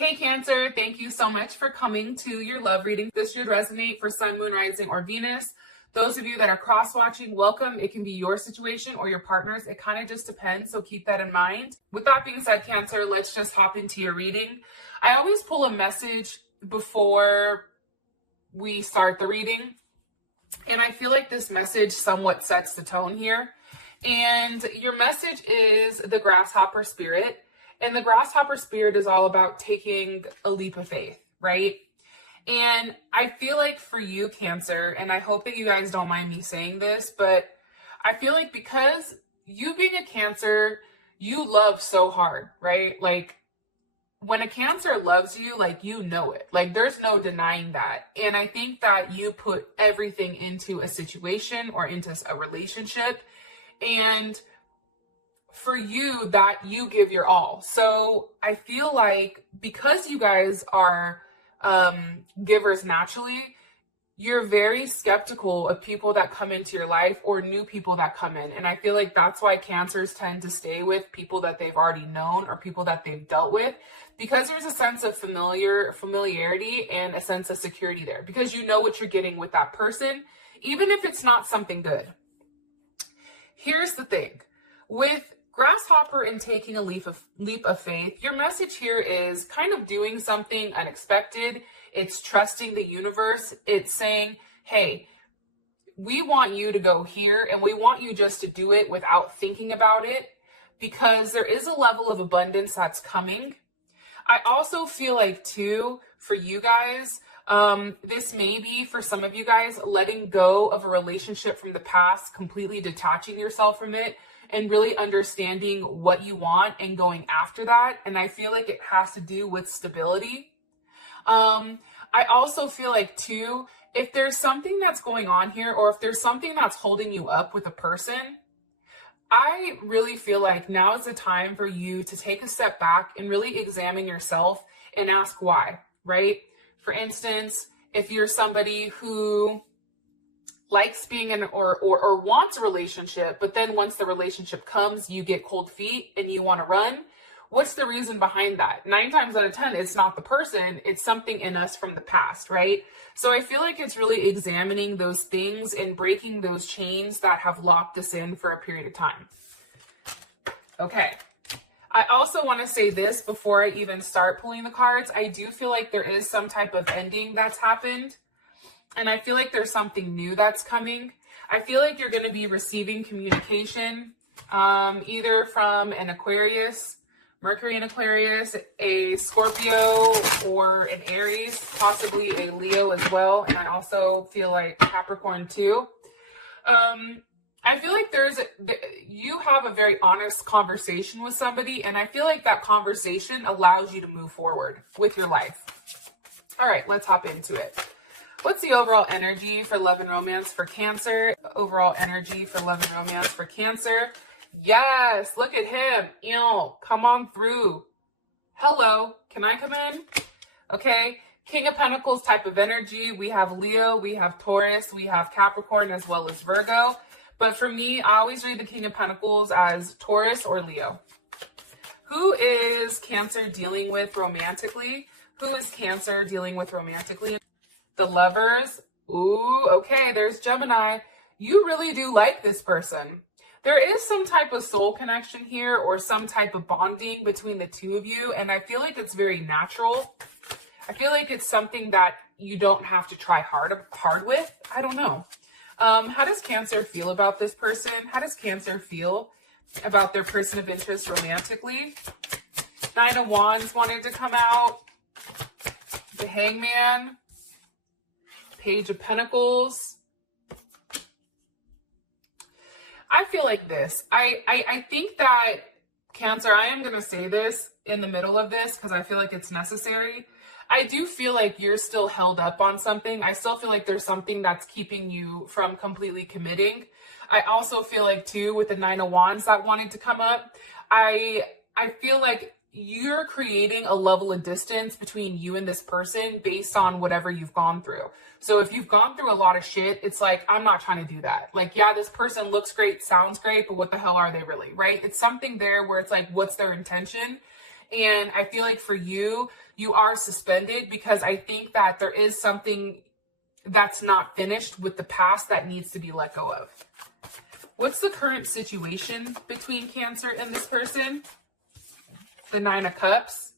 Hey Cancer, thank you so much for coming to your love reading. This should resonate for Sun, Moon, Rising, or Venus. Those of you that are cross-watching, welcome. It can be your situation or your partner's. It kind of just depends, so keep that in mind. With that being said, Cancer, let's just hop into your reading. I always pull a message before we start the reading, and I feel like this message somewhat sets the tone here. And your message is the grasshopper spirit. And the grasshopper spirit is all about taking a leap of faith, right? And I feel like for you, Cancer, and I hope that you guys don't mind me saying this, but I feel like because you being a Cancer, you love so hard, right? Like when a Cancer loves you, like you know it. Like there's no denying that. And I think that you put everything into a situation or into a relationship. And for you, that you give your all. So I feel like because you guys are givers naturally, you're very skeptical of people that come into your life or new people that come in. And I feel like that's why Cancers tend to stay with people that they've already known or people that they've dealt with, because there's a sense of familiarity and a sense of security there, because you know what you're getting with that person, even if it's not something good. Here's the thing. With grasshopper and taking a leap of faith, your message here is kind of doing something unexpected. It's trusting the universe. It's saying, hey, we want you to go here and we want you just to do it without thinking about it, because there is a level of abundance that's coming. I also feel like too, for you guys, this may be for some of you guys letting go of a relationship from the past, completely detaching yourself from it, and really understanding what you want and going after that. And I feel like it has to do with stability. I also feel like too, if there's something that's going on here, or if there's something that's holding you up with a person, I really feel like now is the time for you to take a step back and really examine yourself and ask why, right? For instance, if you're somebody who likes being in or wants a relationship, but then once the relationship comes, you get cold feet and you want to run. What's the reason behind that? 9 times out of 10, it's not the person, it's something in us from the past, right? So I feel like it's really examining those things and breaking those chains that have locked us in for a period of time. Okay. I also want to say this before I even start pulling the cards. I do feel like there is some type of ending that's happened. And I feel like there's something new that's coming. I feel like you're going to be receiving communication, either from an Aquarius, Mercury in Aquarius, a Scorpio, or an Aries, possibly a Leo as well. And I also feel like Capricorn too. I feel like you have a very honest conversation with somebody, and I feel like that conversation allows you to move forward with your life. All right, let's hop into it. What's the overall energy for love and romance for Cancer? Overall energy for love and romance for Cancer. Yes, look at him. Ew, come on through. Hello, can I come in? Okay, King of Pentacles type of energy. We have Leo, we have Taurus, we have Capricorn, as well as Virgo. But for me, I always read the King of Pentacles as Taurus or Leo. Who is Cancer dealing with romantically? Who is Cancer dealing with romantically? The Lovers. Ooh, okay, there's Gemini. You really do like this person. There is some type of soul connection here or some type of bonding between the two of you, and I feel like it's very natural. I feel like it's something that you don't have to try hard with. I don't know. How does Cancer feel about this person? How does Cancer feel about their person of interest romantically? 9 of Wands wanted to come out. The Hangman. Page of Pentacles. I feel like this. I think that Cancer, I am going to say this in the middle of this because I feel like it's necessary. I do feel like you're still held up on something. I still feel like there's something that's keeping you from completely committing. I also feel like too, with the 9 of Wands that wanted to come up, I feel like you're creating a level of distance between you and this person based on whatever you've gone through. So if you've gone through a lot of shit, it's like, I'm not trying to do that. Like, yeah, this person looks great, sounds great, but what the hell are they really, right? It's something there where it's like, what's their intention? And I feel like for you, you are suspended because I think that there is something that's not finished with the past that needs to be let go of. What's the current situation between Cancer and this person? The Nine of Cups.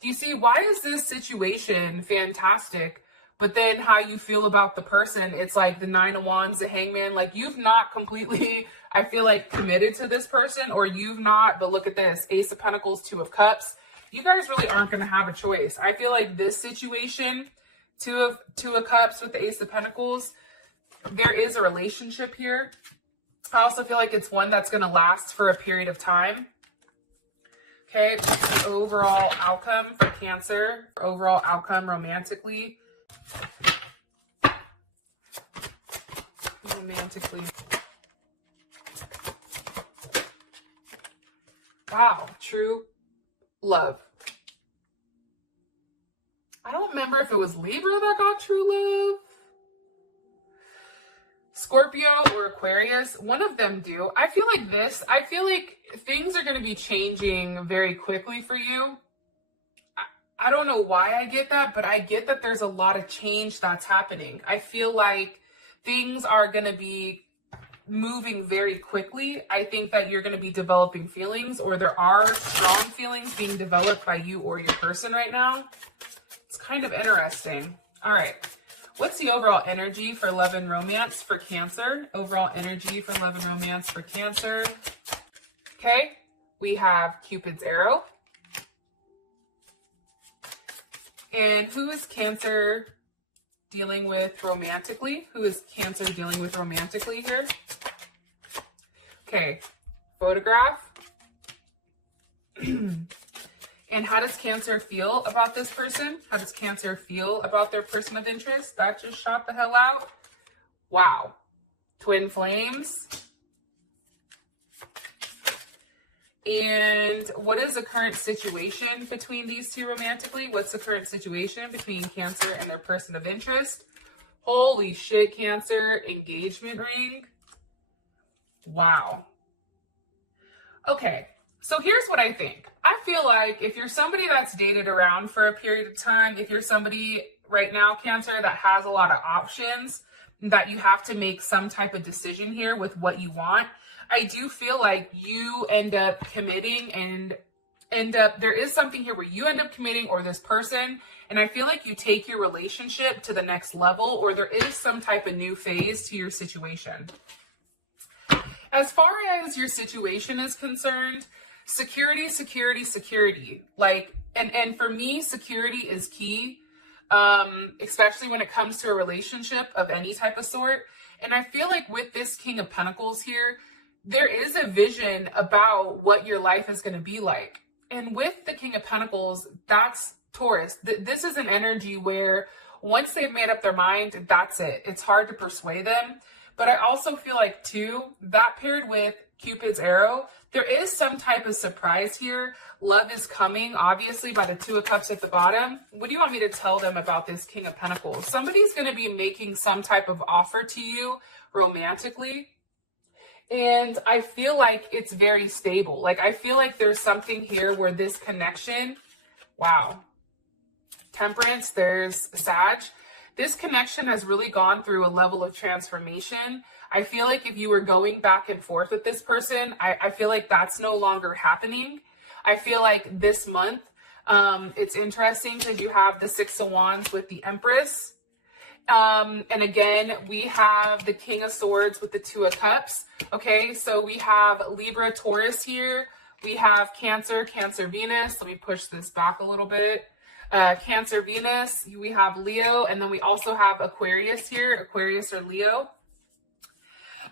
Do you see, why is this situation fantastic? But then how you feel about the person, it's like the Nine of Wands, the Hangman, like you've not completely, I feel like, committed to this person, or you've not, but look at this, Ace of Pentacles, Two of Cups. You guys really aren't going to have a choice. I feel like this situation, Two of Cups with the Ace of Pentacles, there is a relationship here. I also feel like it's one that's going to last for a period of time. Okay, the overall outcome for Cancer, overall outcome romantically. Wow, true love. I don't remember if it was Libra that got true love. Scorpio or Aquarius, one of them do. I feel like things are going to be changing very quickly for you. I don't know why I get that, but I get that there's a lot of change that's happening. I feel like things are going to be moving very quickly. I think that you're going to be developing feelings, or there are strong feelings being developed by you or your person right now. It's kind of interesting. All right. What's the overall energy for love and romance for Cancer? Overall energy for love and romance for Cancer. Okay. We have Cupid's arrow. And who is Cancer dealing with romantically? Who is Cancer dealing with romantically here? Okay, photograph. And how does Cancer feel about this person? How does Cancer feel about their person of interest? That just shot the hell out. Wow. Twin flames. And what is the current situation between these two romantically? What's the current situation between Cancer and their person of interest? Holy shit, Cancer. Engagement ring. Wow. Okay, so here's what I think. I feel like if you're somebody that's dated around for a period of time, if you're somebody right now, Cancer, that has a lot of options, that you have to make some type of decision here with what you want, I do feel like you end up committing and there is something here where you end up committing, or this person, and I feel like you take your relationship to the next level, or there is some type of new phase to your situation. As far as your situation is concerned, security. Like, and for me, security is key, especially when it comes to a relationship of any type of sort. And I feel like with this King of Pentacles here, there is a vision about what your life is going to be like. And with the King of Pentacles, that's Taurus. This is an energy where once they've made up their mind, that's it. It's hard to persuade them. But I also feel like, too, that paired with Cupid's arrow, there is some type of surprise here. Love is coming, obviously, by the Two of Cups at the bottom. What do you want me to tell them about this King of Pentacles? Somebody's going to be making some type of offer to you romantically. And I feel like it's very stable. Like, I feel like there's something here where this connection, wow. Temperance, there's Sag. This connection has really gone through a level of transformation. I feel like if you were going back and forth with this person, I feel like that's no longer happening. I feel like this month, it's interesting because you have the Six of Wands with the Empress. And again, we have the King of Swords with the Two of Cups. Okay, so we have Libra, Taurus here. We have Cancer, Venus. Let me push this back a little bit. Cancer, Venus, we have Leo, and then we also have Aquarius here, Aquarius or Leo.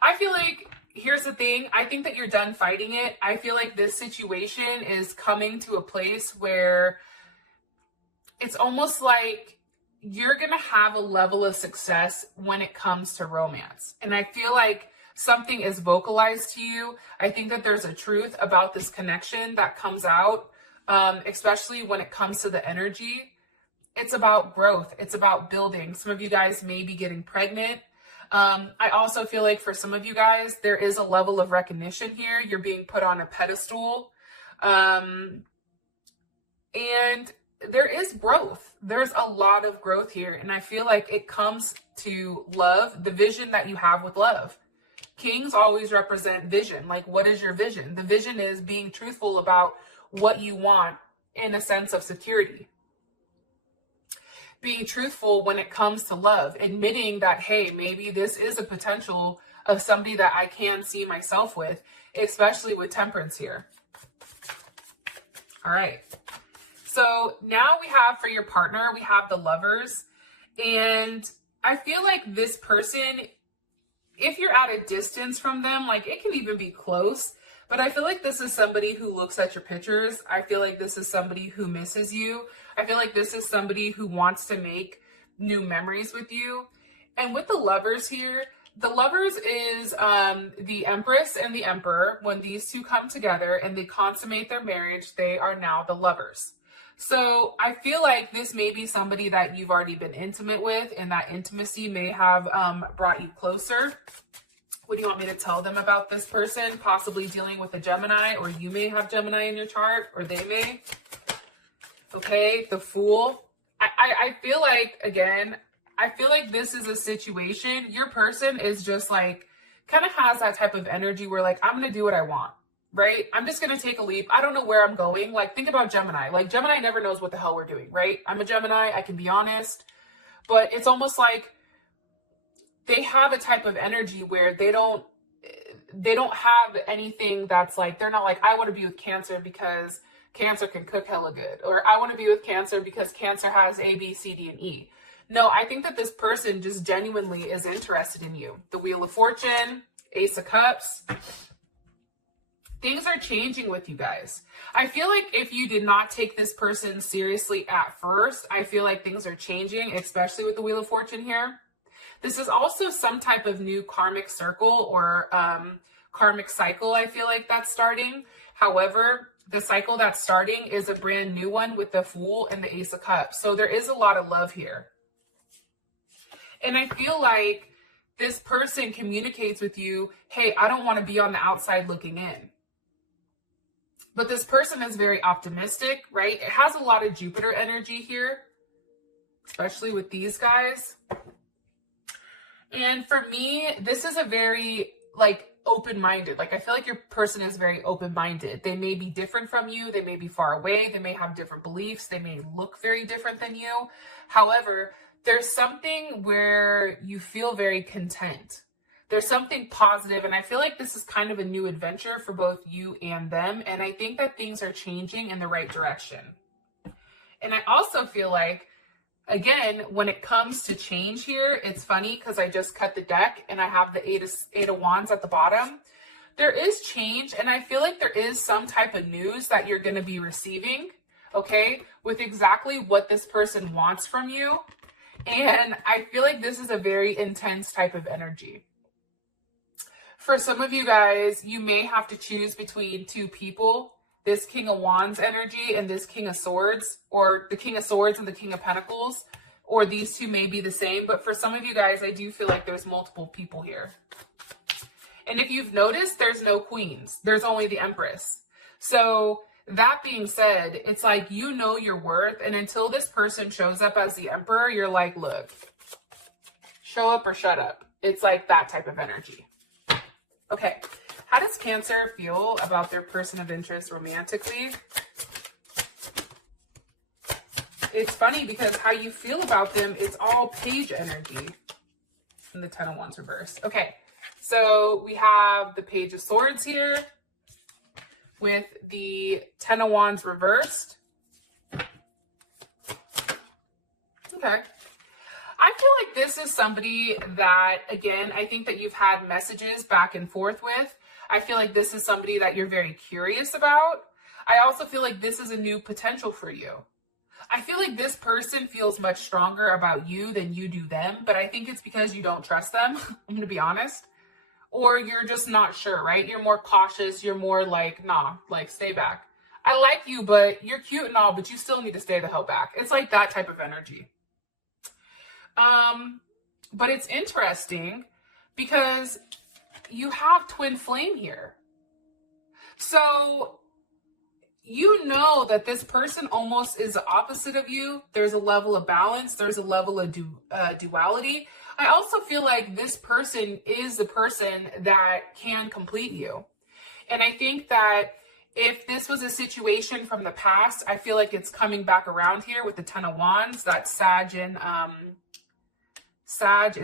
I feel like, here's the thing, I think that you're done fighting it. I feel like this situation is coming to a place where it's almost like you're going to have a level of success when it comes to romance. And I feel like something is vocalized to you. I think that there's a truth about this connection that comes out. Especially when it comes to the energy. It's about growth. It's about building. Some of you guys may be getting pregnant. I also feel like for some of you guys, there is a level of recognition here. You're being put on a pedestal. And there is growth. There's a lot of growth here. And I feel like it comes to love, the vision that you have with love. Kings always represent vision. Like, what is your vision? The vision is being truthful about what you want in a sense of security. Being truthful when it comes to love, admitting that, hey, maybe this is a potential of somebody that I can see myself with, especially with temperance here. All right. So now we have for your partner, we have the lovers. And I feel like this person, if you're at a distance from them, like it can even be close, but I feel like this is somebody who looks at your pictures. I feel like this is somebody who misses you. I feel like this is somebody who wants to make new memories with you. And with the lovers here, the lovers is the Empress and the Emperor. When these two come together and they consummate their marriage, they are now the lovers. So I feel like this may be somebody that you've already been intimate with, and that intimacy may have brought you closer. What do you want me to tell them about this person? Possibly dealing with a Gemini, or you may have Gemini in your chart, or they may. Okay, the Fool. I feel like, again, I feel like this is a situation. Your person is just like, kind of has that type of energy where like, I'm going to do what I want. Right? I'm just going to take a leap. I don't know where I'm going. Like, think about Gemini. Like, Gemini never knows what the hell we're doing, right? I'm a Gemini. I can be honest. But it's almost like they have a type of energy where they don't have anything that's like, they're not like, I want to be with Cancer because Cancer can cook hella good. Or I want to be with Cancer because Cancer has A, B, C, D, and E. No, I think that this person just genuinely is interested in you. The Wheel of Fortune, Ace of Cups. Things are changing with you guys. I feel like if you did not take this person seriously at first, I feel like things are changing, especially with the Wheel of Fortune here. This is also some type of new karmic circle or karmic cycle, I feel like that's starting. However, the cycle that's starting is a brand new one with the Fool and the Ace of Cups. So there is a lot of love here. And I feel like this person communicates with you, hey, I don't want to be on the outside looking in. But this person is very optimistic, right? It has a lot of Jupiter energy here, especially with these guys. And for me, this is a very like open-minded. Like I feel like your person is very open-minded. They may be different from you. They may be far away. They may have different beliefs. They may look very different than you. However, there's something where you feel very content. There's something positive, and I feel like this is kind of a new adventure for both you and them, and I think that things are changing in the right direction. And I also feel like, again, when it comes to change here, it's funny because I just cut the deck and I have the Eight of Wands at the bottom. There is change, and I feel like there is some type of news that you're going to be receiving, okay, with exactly what this person wants from you. And I feel like this is a very intense type of energy. For some of you guys, you may have to choose between two people, this King of Wands energy and this King of Swords, or the King of Swords and the King of Pentacles, or these two may be the same. But for some of you guys, I do feel like there's multiple people here. And if you've noticed, there's no queens. There's only the Empress. So that being said, it's like, you know your worth. And until this person shows up as the Emperor, you're like, look, show up or shut up. It's like that type of energy. Okay, how does Cancer feel about their person of interest romantically? It's funny because how you feel about them is all Page energy and the Ten of Wands reversed. Okay, so we have the Page of Swords here with the Ten of Wands reversed. Okay. I feel like this is somebody that, again, I think that you've had messages back and forth with. I feel like this is somebody that you're very curious about. I also feel like this is a new potential for you. I feel like this person feels much stronger about you than you do them, but I think it's because you don't trust them, I'm going to be honest. Or you're just not sure, right? You're more cautious. You're more like, nah, like stay back. I like you, but you're cute and all, but you still need to stay the hell back. It's like that type of energy. But it's interesting because you have twin flame here. So you know that this person almost is the opposite of you. There's a level of balance. There's a level of duality. I also feel like this person is the person that can complete you. And I think that if this was a situation from the past, I feel like it's coming back around here with the Ten of Wands. That's Saturn and Sag.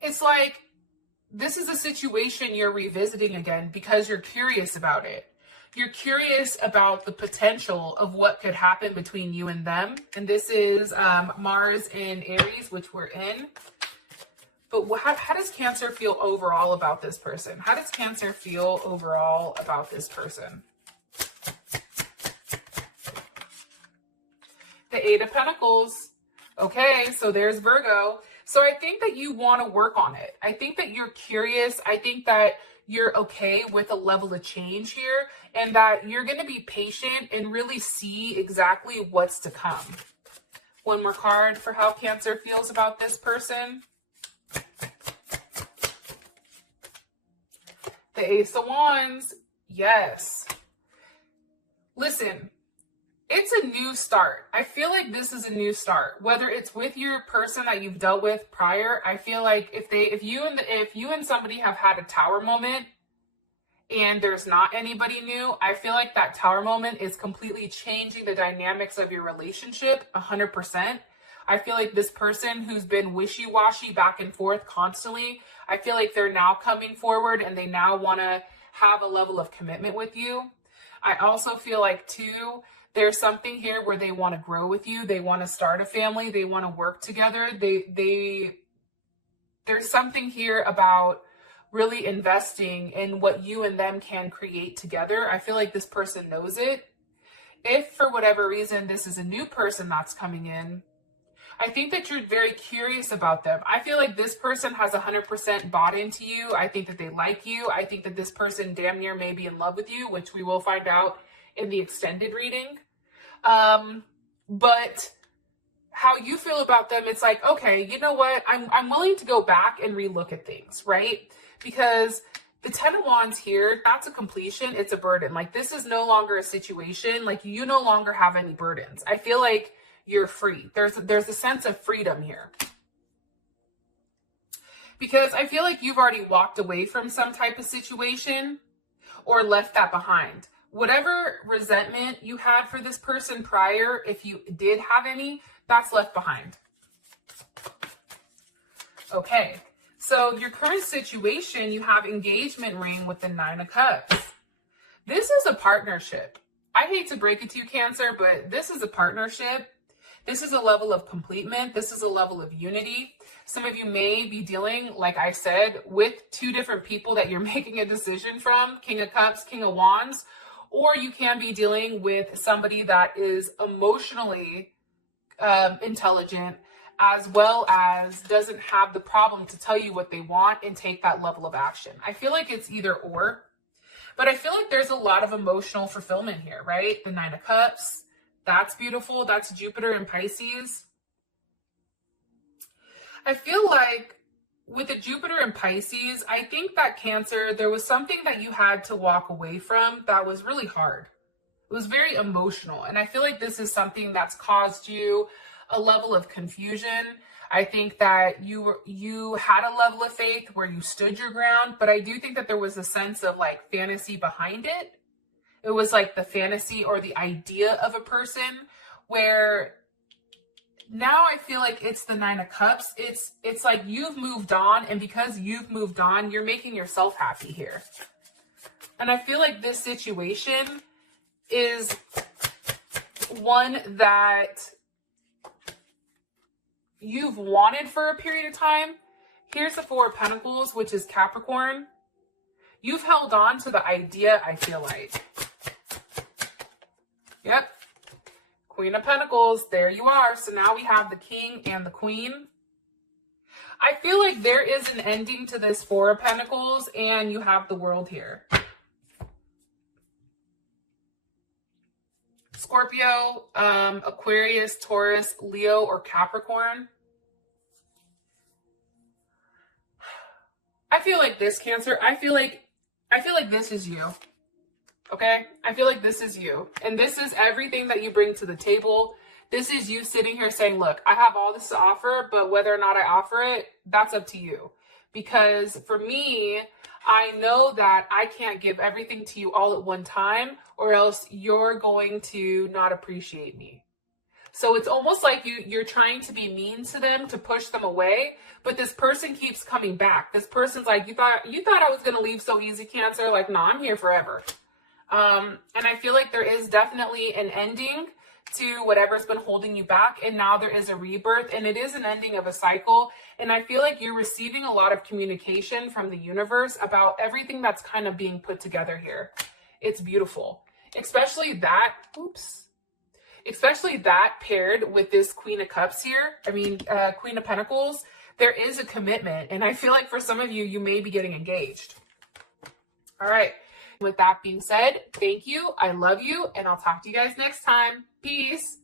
It's like, this is a situation you're revisiting again because you're curious about it. You're curious about the potential of what could happen between you and them. And this is Mars in Aries, which we're in. But how does Cancer feel overall about this person? How does Cancer feel overall about this person? The Eight of Pentacles. Okay, so there's Virgo. So I think that you want to work on it. I think that you're curious. I think that you're okay with a level of change here, and that you're going to be patient and really see exactly what's to come. One more card for how Cancer feels about this person. The Ace of Wands. Yes. Listen, it's a new start. I feel like this is a new start. Whether it's with your person that you've dealt with prior, I feel like if you and somebody have had a tower moment and there's not anybody new, I feel like that tower moment is completely changing the dynamics of your relationship 100%. I feel like this person who's been wishy-washy back and forth constantly, I feel like they're now coming forward and they now want to have a level of commitment with you. I also feel like, too, there's something here where they want to grow with you. They want to start a family. They want to work together. There's something here about really investing in what you and them can create together. I feel like this person knows it. If for whatever reason this is a new person that's coming in, I think that you're very curious about them. I feel like this person has 100% bought into you. I think that they like you. I think that this person damn near may be in love with you, which we will find out in the extended reading. But how you feel about them, it's like, okay, you know what? I'm willing to go back and relook at things, right? Because the Ten of Wands here, that's a completion. It's a burden. Like, this is no longer a situation. Like, you no longer have any burdens. I feel like you're free. There's a sense of freedom here. Because I feel like you've already walked away from some type of situation or left that behind. Whatever resentment you had for this person prior, if you did have any, that's left behind. Okay, so your current situation, you have engagement ring with the Nine of Cups. This is a partnership. I hate to break it to you, Cancer, but this is a partnership. This is a level of completement. This is a level of unity. Some of you may be dealing, like I said, with two different people that you're making a decision from, King of Cups, King of Wands, or you can be dealing with somebody that is emotionally intelligent, as well as doesn't have the problem to tell you what they want and take that level of action. I feel like it's either or, but I feel like there's a lot of emotional fulfillment here, right? The Nine of Cups. That's beautiful. That's Jupiter and Pisces. I feel like with the Jupiter and Pisces, I think that Cancer, there was something that you had to walk away from that was really hard. It was very emotional. And I feel like this is something that's caused you a level of confusion. I think that you had a level of faith where you stood your ground, but I do think that there was a sense of like fantasy behind it. It was like the fantasy or the idea of a person where now I feel like it's the Nine of Cups. It's like you've moved on, and because you've moved on, you're making yourself happy here. And I feel like this situation is one that you've wanted for a period of time. Here's the Four of Pentacles, which is Capricorn. You've held on to the idea, I feel like. Yep. Queen of Pentacles, there you are. So now we have the King and the Queen. I feel like there is an ending to this Four of Pentacles, and you have the World here. Scorpio, Aquarius, Taurus, Leo, or Capricorn. I feel like this, Cancer, I feel like I feel like this is you. Okay? I feel like this is you. And this is everything that you bring to the table. This is you sitting here saying, look, I have all this to offer, but whether or not I offer it, that's up to you. Because for me, I know that I can't give everything to you all at one time, or else you're going to not appreciate me. So it's almost like you're trying to be mean to them to push them away, but this person keeps coming back. This person's like, you thought I was going to leave so easy, Cancer? Like, no, I'm here forever. And I feel like there is definitely an ending to whatever's been holding you back, and now there is a rebirth, and it is an ending of a cycle. And I feel like you're receiving a lot of communication from the universe about everything that's kind of being put together here. It's beautiful, especially that paired with this Queen of Cups here. I mean, Queen of Pentacles. There is a commitment, and I feel like for some of you, you may be getting engaged. All right. With that being said, thank you. I love you, and I'll talk to you guys next time. Peace.